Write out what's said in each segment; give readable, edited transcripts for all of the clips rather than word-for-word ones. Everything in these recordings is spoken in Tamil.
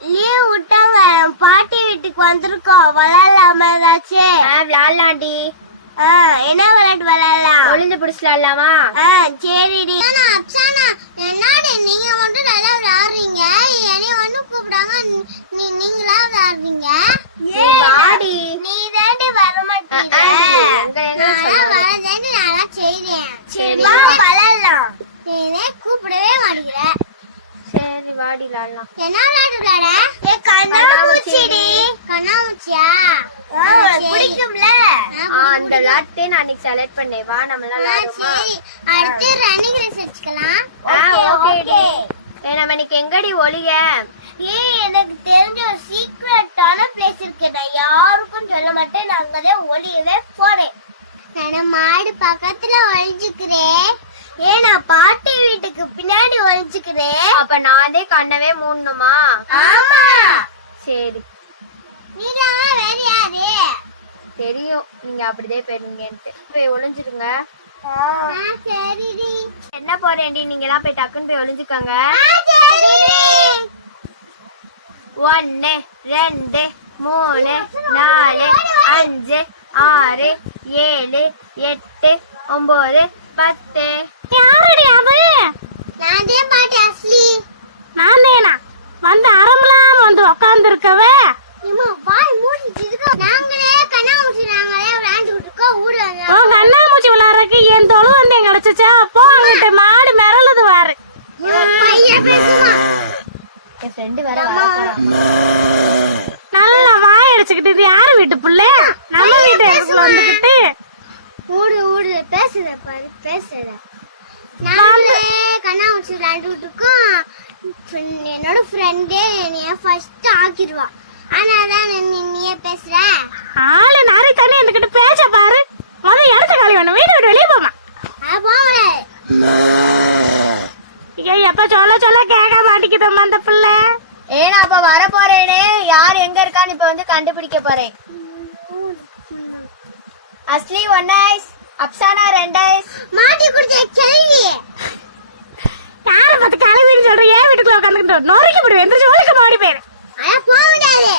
லீவ் விட்டாங்க, பாட்டி வீட்டுக்கு வந்திருக்கோம். விளையாடலாமா ஏதாச்சும்? விளையாடலாம்டி. என்ன விளையாட்டு விளையாடலாம்? ஒளிஞ்சு பிடிச்சு விளையாடலாமா? சரிடி. என்னடி நீங்க மட்டும் நல்லா விளையாடுறீங்க, என்னைய ஒண்ணு கூப்பிடாம நீங்களா விளையாடுறீங்க? வாடி. நீ தாண்டி வர மாட்டீங்க. நல்லா செய்றேன். சரி விளையாடலாம். நீனே கூப்பிடவே மாட்டீங்க. சரி வாடி விளையாடலாம். என்ன விளையாட்டு விளையாட? கண்ணாமூச்சிடி. கண்ணாமூச்சியா? பிடிக்கும்ல? அந்த விளையாட்டு நான் அன்னைக்கு செலக்ட் பண்ணேன். வா நம்ம விளையாடுவோமா? அடுத்து ரன்னிங் ரேஸ் வச்சுக்கலாம். ஓகேடி. நம்ம இன்னைக்கு எங்கடி ஒளிய? எனக்கு தெரிஞ்ச ஒரு சீக்ரெட்டான பிளேஸ் இருக்கு. நான் யாருக்கும் சொல்ல மாட்டேன். நான் அங்கதான் ஒளியவே போறேன். நான் மாடு பக்கத்துல ஒளிஞ்சுக்கிறேன். நான் பாட்டி வீட்டுக்கு பின்னாடி ஒளிஞ்சுக்கிறேன். அப்ப நானே கண்ணவே மூடணுமா? ஆமா. சரி நீதான் வேற யாரு? தெரியும் நீங்க அப்படிதான் போயிருவீங்கன்ட்டு. போய் ஒளிஞ்சிருங்க. சரிடி. என்ன போறேன்டி, நீங்க எல்லாம் போய் டக்குன்னு போய் ஒளிஞ்சுக்கோங்க. 1 2 3 4 5 6 7 8 9 10. யாருடி அவ? நான் பாட்டி அஸ்லி. நானேனா வந்து அரம்பலாம் வந்து உட்கார்ந்துருக்கவ. இம்மா வாய் மூடிட்டு இருக்க. நாங்களே கண்ணாமூச்சி நாங்களே விளையாண்டுட்டு இருக்கோம் ஊர்ல. உங்க கண்ணாமூச்சி விளையாடுறதுக்கு என் தொழு வந்து எங்க கிடைச்சா அப்போ அங்கிட்ட மாடு மிரளுது வாரு. பையன் பேசுமா? என் ஃப்ரெண்டு வேற வரப்போறா. நல்லா வாய் அடிச்சுக்கிட்டு இது யாரு வீட்டு புள்ள? நம்ம வீட்டு வந்துகிட்டு ஊடு பேசுத பாரு பேசுத. நாங்களே கண்ணாமூச்சி விளையாண்டுட்டு இருக்கோம். என்னோட ஃப்ரெண்டே என்னைய ஃபர்ஸ்ட் ஆக்கிடுவா. ஆனாதான் நீயே பேசுற. ஆளு நாரி தானே என்கிட்ட பேச்ச பாரு. முதல்ல எடுத்த காலி வேணும். வீடு விட்டு வெளியே போமா. எப்ப சொல்ல கேட்க மாட்டேங்குதம்மா அந்த பிள்ளை. நான் அப்ப வர போறேனே, யார் எங்க இருக்கான்னு இப்ப வந்து கண்டுபிடிக்க போறேன். அஸ்லி 1 ஐஸ், அப்சானா 2 ஐஸ். மாட்டி குடிச்ச கேள்வி யார பார்த்து கிளம்பின்னு சொல்றேன். ஏன் வீட்டுக்குள்ள உட்காந்துக்கிட்டு நோரிக்க முடியும். எந்திரிச்சு ஓடிக்க மாடி போயிரு. போக முடியாது.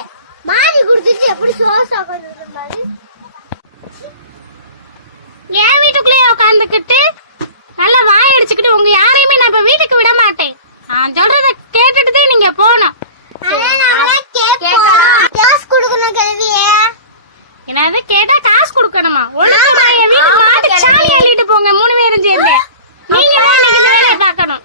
மாட்டி குடிச்சிட்டு எப்படி சோசா உட்காந்துருந்தாரு? ஏன் வீட்டுக்குள்ளேயே உட்காந்துக்கிட்டு நல்லா வாய் அடிச்சுக்கிட்டு உங்க யாரையுமே நான் இப்ப வீட்டுக்கு விட மாட்டேன். நான் சொல்றத கேட்டுட்டு நீங்க போகணும். காசு கொடுக்கணும் கேள்வியே. என்னது கேட்டா காசு கொடுக்கணுமா? ஒழுங்கா என் வீட்டு மாட்டு சாணி அள்ளிட்டு போங்க 3 பேரும் சேர்ந்து. நீங்க தான் இன்னைக்கு இந்த வேலையை பார்க்கணும்.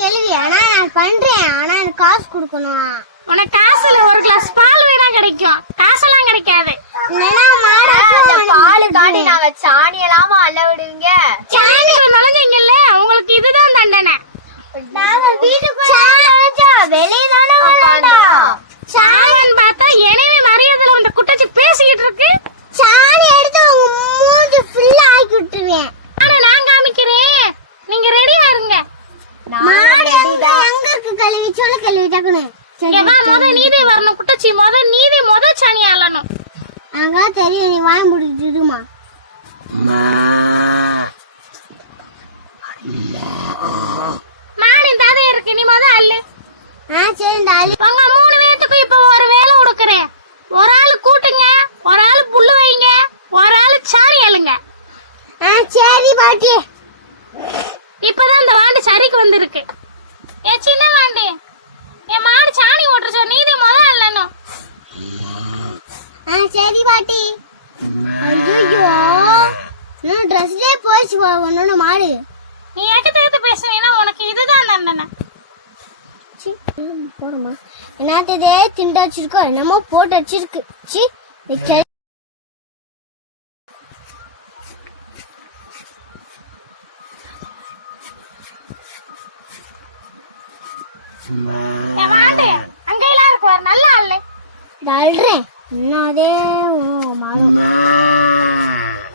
கேள்வி ஆனா நான் பண்றேன். ஆனா எனக்கு காசு கொடுக்கணும். உனக்கு காசுல ஒரு கிளாஸ் பால் வேணா கிடைக்கும். காசெல்லாம் கிடைக்காது. பாலு காண்டி நாங்க சாணி எல்லாமா அள்ள விடுவீங்க. சாணியில நுழைஞ்சீங்கல்ல, உங்களுக்கு இதுதான் தண்டனை. நாங்க வீட்டுக்குள்ள வெளியதானே சாணின்னு பார்த்தா எனவே மரியாதையில வந்து குட்டச்சி பேசிக்கிட்டு இருக்கு. சாணி எடுத்து உங்க மூஞ்சி ஃபுல்லா ஆக்கி விட்டுருவேன். ஆனா நான் காமிக்கிறேன். நீங்க ரெடியா இருங்க. மாடு எங்க இருக்கு? கழுவி சொல்ல கழுவி டக்குனு. முத நீதே வரணும் குட்டச்சி. முத சாணி அள்ளணும். அங்க தெரியும். நீ வாய் முடிச்சுடுமா? மாடு தாதே இருக்கு. நீ முத அள்ளு. சரி இந்த அள்ளி. உங்க 3 பேத்துக்கும் இப்ப ஒரு வேலை கொடுக்கறேன். ஒரு ஆளு கூட்டுங்க, ஒரு ஆளு புல்லு வைங்க, ஒரு ஆளு சாணி அள்ளுங்க. சரி பாட்டி. இப்பதான் இந்த வாண்டு சரிக்கு வந்திருக்கு. சின்ன வாண்டி, என் மாடு சாணி ஓட்டுற சொல். நீதே முத அள்ளணும். சரி பாட்டி. ஐயோ நான் ட்ரெஸ்லயே போயிச்சு உன்னோட மாடு. நீ எடுத்து பேசுனீங்கன்னா உனக்கு இதுதான் தண்டனை. போடுமா என்னத்ததே திண்டு வச்சிருக்கோம். என்னமோ போட்டு வச்சிருக்கு. அங்கெல்லாம் இருக்கு நல்லா அல்ல அல்றேன். இன்னும் அதே மாறும்.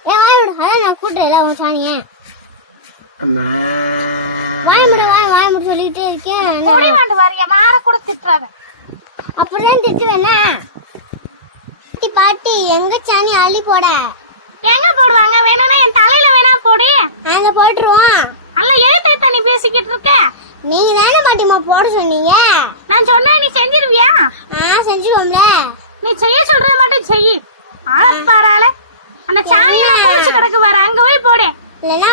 வாய்விடு. அதான் நான் கூட்டுறேன் உன் சாணிய. வாய் முடி சொல்லிக்கிட்டே இருக்கேன். அப்படிதான் திட்டுவேன்னா? பாட்டி எங்க சாணி அள்ளி போட? எங்க போடுவாங்க? வேணும்னா என் தலையில வேணா போடு. அங்க போட்டுருவோம். அல்ல ஏத்த நீ பேசிக்கிட்டு இருக்க. நீங்க தானே பாட்டிமா போட சொன்னீங்க. நான் சொன்னா நீ செஞ்சிருவியா? செஞ்சிருவோம்ல. நீ செய்ய சொல்றது மட்டும் செய்யி. ஆளப்பாரால அந்த சாணியில பூச்சி கிடக்கு வர அங்க போய் போடு. இல்லனா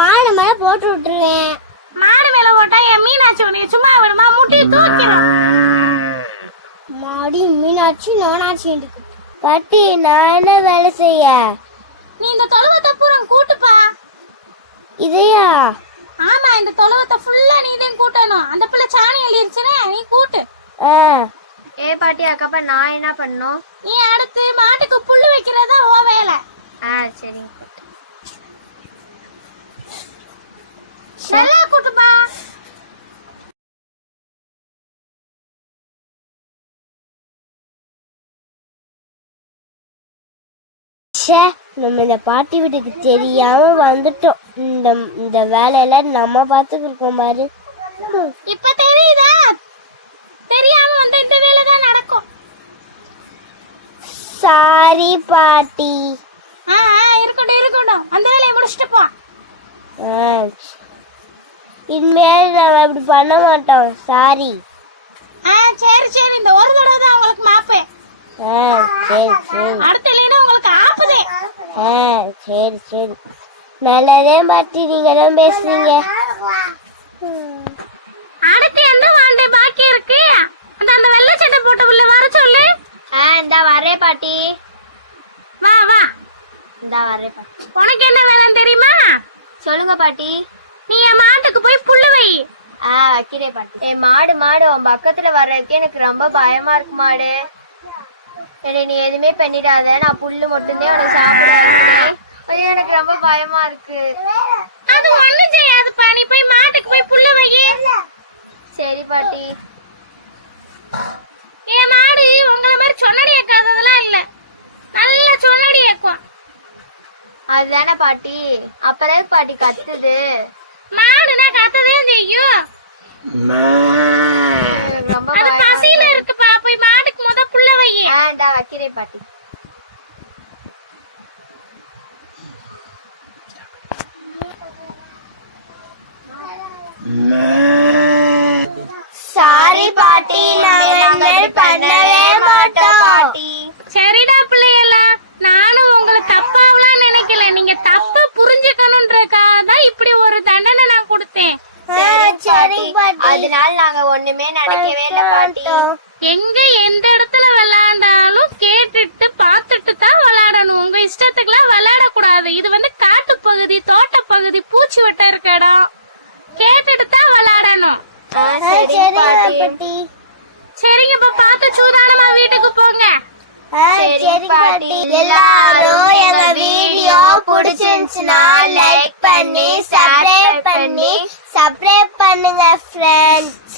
மாடு மேல போட்டு விட்டுருவேன். மாடு மேல போட்டா என் மீனாட்சி உன்னை சும்மா விடுமா? முட்டி தூக்கிடும். மாடி மீனாட்சி நானாட்சி பாட்டி நான் என்ன வேலை செய்ய? நீ இந்த தொழுவத்தை பூரா கூட்டுப்பா. இதையா? ஆமா, இந்த தொழுவத்தை ஃபுல்லா நீ தான் கூட்டணும். அந்த பிள்ளை சாணி அள்ளிருச்சுனே நீ கூட்டு. ஏ பாட்டி அக்கப்ப நான் என்ன பண்ணணும்? நீ அடுத்து மாட்டுக்கு புல்லு வைக்கிறதா உன் வேலை. சரிங்க. நல்லா கூட்டுப்பா. நம்ம இந்த பாட்டி வீட்டுக்கு தெரியாம வந்துட்டோம். இந்த வேலையெல்லாம் நம்ம பாத்துக்கிருக்கோம் பாரு. இப்ப தெரியுதா? தெரியாம வந்து இந்த வேலை தான் நடக்கும். சாரி பாட்டி. இருக்கட்டும். அந்த வேலையை முடிச்சிட்டு போ. இனிமேல் நம்ம அப்படி பண்ண மாட்டோம். சாரி. சரி, இந்த ஒரு தடவை தான் உங்களுக்கு மாப்பு. சரி. அடுத்த இல்லைன்னா உங்களுக்கு ஆப்புதே. சரி. நல்லதே பாட்டி, நீங்க தான் பேசுறீங்க. அடுத்து எந்த வாழ்க்கை பாக்கி இருக்கு? அந்த வெள்ளை சட்டை போட்ட புள்ள வர சொல்லு. இந்த வரே பாட்டி. வா. இந்த வரே பாட்டி. உனக்கு என்ன வேலை தெரியுமா? சொல்லுங்க பாட்டி. நீ என் மாட்டுக்கு போய் புல்லு வை. வைக்கிறேன் பாட்டி. மாடு உன் பக்கத்துல வர்றதுக்கு எனக்கு ரொம்ப பயமா இருக்கு. மாடு என்னை நீ எதுவுமே பண்ணிடாத. நான் புல்லு மட்டும்தான் உனக்கு சாப்பிட வைக்கிறேன். எனக்கு ரொம்ப பயமா இருக்கு. அது ஒண்ணும் செய்யாதுப்பா. நீ போய் மாட்டுக்கு போய் புல்லு வை. சரி பாட்டி. என் மாடு உங்களை மாதிரி சொன்னடி ஏக்காததெல்லாம் இல்ல. நல்ல சொன்னடி ஏக்கும். அதுதானே பாட்டி. அப்பதான் பாட்டி கத்துது. மாடுனா கத்ததே செய்யும். அது பசியில இருக்குப்பா. போய் மாட்டுக்கு முத புல்ல வை. வைக்கிறேன் பாட்டி. சாரி பாட்டி, நாங்க பண்ணவே மாட்டோம் பாட்டி. சரிடா பிள்ளையெல்லாம், நானும் உங்களை தப்பாவெல்லாம் நினைக்கல. நீங்க தப்ப புரிஞ்சுக்கணும்ன்றக்காக தான் இப்படி ஒரு தண்டனை நான் கொடுத்தேன். அதனால நாங்க ஒண்ணுமே நினைக்கவே இல்லை பாட்டி. எங்க எந்த இடத்துல விளையாண்டாலும் கேட்டுட்டு பாத்துட்டு தான் விளையாடணும். உங்க இஷ்டத்துக்குலாம் விளையாட கூடாது. இது வந்து காட்டு பகுதி, தோட்ட பகுதி, பூச்சி வட்ட இருக்க இடம். கேட்டுட்டு தான் விளையாடணும். சரிங்க, இப்ப பார்த்து சூதானமா வீட்டுக்கு போங்க. சரி பாட்டி. எல்லாரும் எங்க வீடியோ பிடிச்சிருந்துச்சுன்னா லைக் பண்ணி சப்ஸ்கிரைப் பண்ணுங்க ஃப்ரெண்ட்ஸ்.